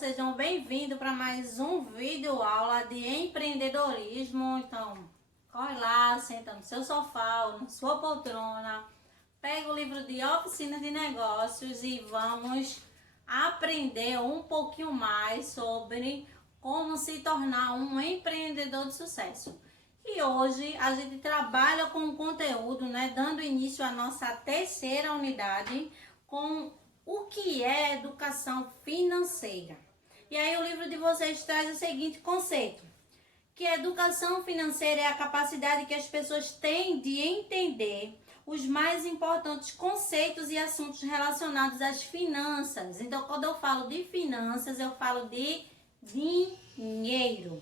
sejam bem-vindos para mais um vídeo aula de empreendedorismo. Então, corre lá, senta no seu sofá ou na sua poltrona, pega o livro de oficina de negócios e vamos aprender um pouquinho mais sobre como se tornar um empreendedor de sucesso. E hoje a gente trabalha com o conteúdo, dando início à nossa terceira unidade com o que é educação financeira. E aí o livro de vocês traz o seguinte conceito, que a educação financeira é a capacidade que as pessoas têm de entender os mais importantes conceitos e assuntos relacionados às finanças. Então, quando eu falo de finanças, eu falo de dinheiro.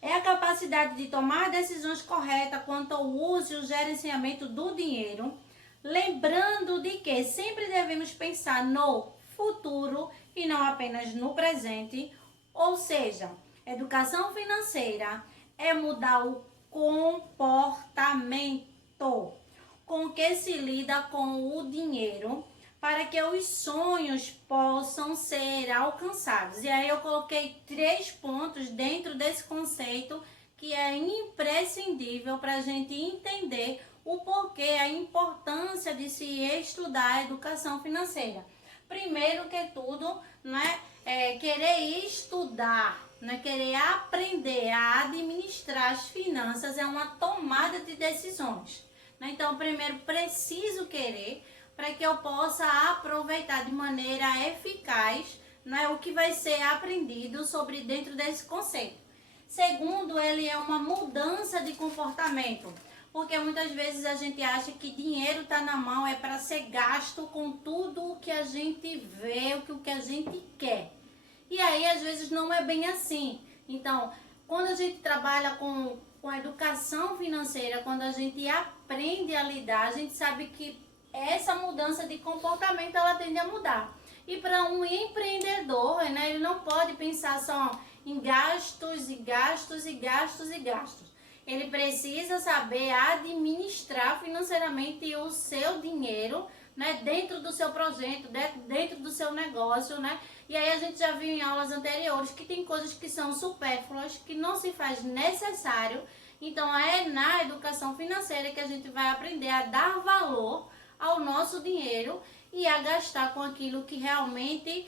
É a capacidade de tomar decisões corretas quanto ao uso e o gerenciamento do dinheiro, lembrando de que sempre devemos pensar no futuro e não apenas no presente. Ou seja, educação financeira é mudar o comportamento com que se lida com o dinheiro para que os sonhos possam ser alcançados. E aí eu coloquei 3 pontos dentro desse conceito que é imprescindível para a gente entender o porquê, a importância de se estudar a educação financeira. Primeiro que tudo, querer estudar, querer aprender a administrar as finanças é uma tomada de decisões. Então, primeiro preciso querer para que eu possa aproveitar de maneira eficaz o que vai ser aprendido sobre dentro desse conceito. Segundo, ele é uma mudança de comportamento, porque muitas vezes a gente acha que dinheiro está na mão é para ser gasto com tudo o que a gente vê, o que a gente quer. E aí, às vezes, não é bem assim. Então, quando a gente trabalha com a educação financeira, quando a gente aprende a lidar, a gente sabe que essa mudança de comportamento, ela tende a mudar. E para um empreendedor, ele não pode pensar só em gastos e gastos e gastos e gastos. Ele precisa saber administrar financeiramente o seu dinheiro, dentro do seu projeto, dentro do seu negócio, E aí a gente já viu em aulas anteriores que tem coisas que são supérfluas, que não se faz necessário. Então é na educação financeira que a gente vai aprender a dar valor ao nosso dinheiro e a gastar com aquilo que realmente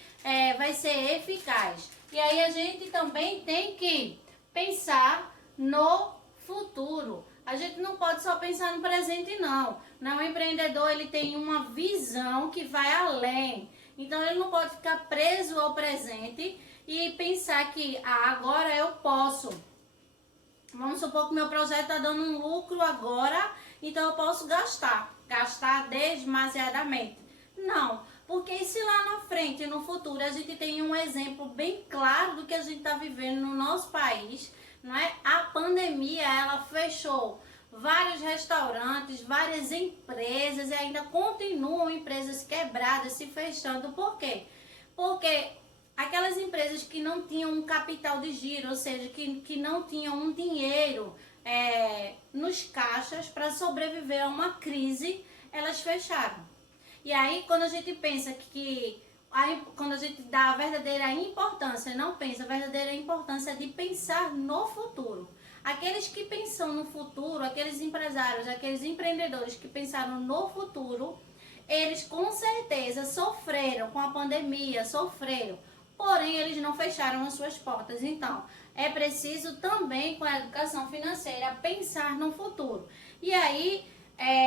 vai ser eficaz. E aí a gente também tem que pensar no futuro. A gente não pode só pensar no presente, não. O empreendedor, ele tem uma visão que vai além. Então ele não pode ficar preso ao presente e pensar que agora eu posso. Vamos supor que meu projeto está dando um lucro agora, então eu posso gastar demasiadamente. Não, porque se lá na frente, no futuro, a gente tem um exemplo bem claro do que a gente está vivendo no nosso país, A pandemia, ela fechou vários restaurantes, várias empresas e ainda continuam empresas quebradas se fechando. Por quê? Porque aquelas empresas que não tinham um capital de giro, ou seja, que não tinham um dinheiro nos caixas para sobreviver a uma crise, elas fecharam. E aí, quando a gente pensa quando a gente dá a verdadeira importância, não pensa, a verdadeira importância de pensar no futuro. Aqueles que pensam no futuro, aqueles empresários, aqueles empreendedores que pensaram no futuro, eles com certeza sofreram com a pandemia, porém eles não fecharam as suas portas. Então, é preciso também, com a educação financeira, pensar no futuro. E aí,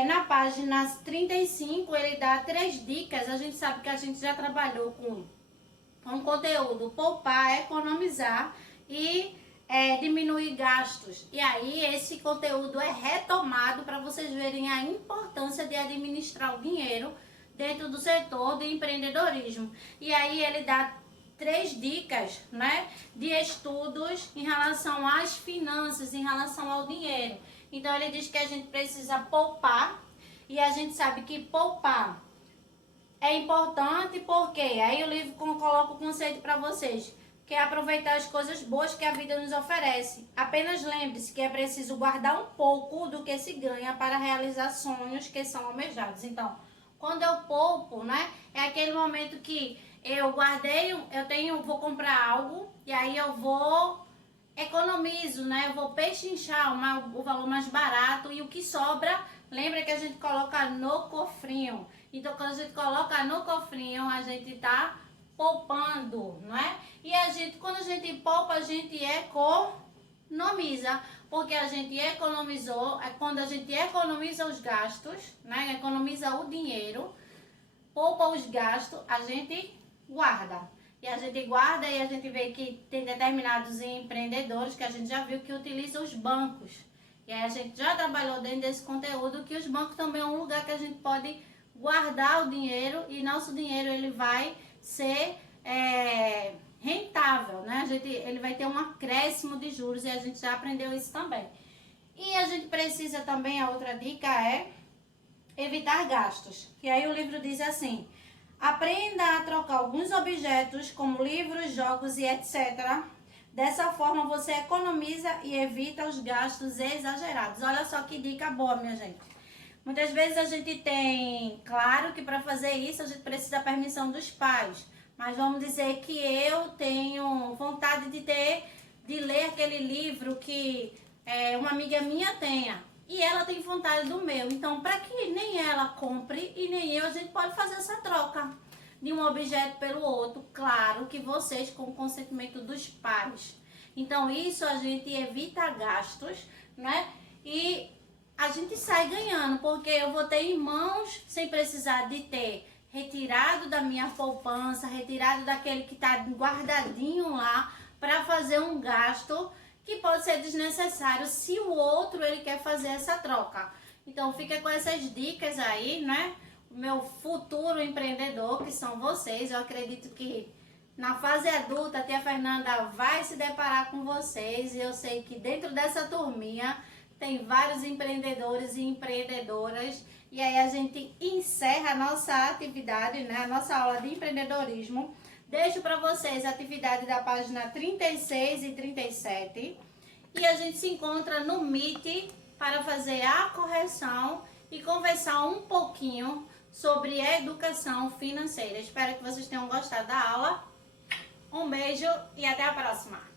na página 35, ele dá 3 dicas. A gente sabe que a gente já trabalhou com conteúdo poupar, economizar e diminuir gastos. E aí, esse conteúdo é retomado para vocês verem a importância de administrar o dinheiro dentro do setor do empreendedorismo. E aí, ele dá 3 dicas, de estudos em relação às finanças, em relação ao dinheiro. Então, ele diz que a gente precisa poupar, e a gente sabe que poupar é importante porque aí o livro coloca o conceito para vocês, que é aproveitar as coisas boas que a vida nos oferece. Apenas lembre-se que é preciso guardar um pouco do que se ganha para realizar sonhos que são almejados. Então, quando eu poupo, é aquele momento que eu guardei, vou comprar algo e aí eu vou economizo, né? Eu vou pechinchar o valor mais barato e o que sobra, lembra que a gente coloca no cofrinho. Então, quando a gente coloca no cofrinho, a gente tá poupando, não é? E quando a gente poupa, a gente economiza, porque a gente economizou, quando a gente economiza os gastos, né? Economiza o dinheiro, poupa os gastos, a gente guarda. E a gente guarda e a gente vê que tem determinados empreendedores que a gente já viu que utilizam os bancos. E aí a gente já trabalhou dentro desse conteúdo que os bancos também é um lugar que a gente pode guardar o dinheiro e nosso dinheiro ele vai ser rentável, né? Ele vai ter um acréscimo de juros e a gente já aprendeu isso também. E a gente precisa também, a outra dica é evitar gastos. E aí o livro diz assim: aprenda a trocar alguns objetos, como livros, jogos e etc. Dessa forma você economiza e evita os gastos exagerados. Olha só que dica boa, minha gente. Muitas vezes a gente tem, claro que para fazer isso a gente precisa da permissão dos pais. Mas vamos dizer que eu tenho vontade de ler aquele livro que uma amiga minha tenha. E ela tem vontade do meu. Então, para que nem ela compre e nem eu, a gente pode fazer essa troca de um objeto pelo outro. Claro que vocês com o consentimento dos pais. Então, isso a gente evita gastos, né? E a gente sai ganhando, porque eu vou ter irmãos sem precisar de ter retirado da minha poupança, retirado daquele que está guardadinho lá para fazer um gasto que pode ser desnecessário se o outro ele quer fazer essa troca. Então fica com essas dicas aí, né? O meu futuro empreendedor, que são vocês, eu acredito que na fase adulta a tia Fernanda vai se deparar com vocês e eu sei que dentro dessa turminha tem vários empreendedores e empreendedoras e aí a gente encerra a nossa atividade, né? A nossa aula de empreendedorismo. Deixo para vocês a atividade da página 36 e 37 e a gente se encontra no Meet para fazer a correção e conversar um pouquinho sobre educação financeira. Espero que vocês tenham gostado da aula. Um beijo e até a próxima!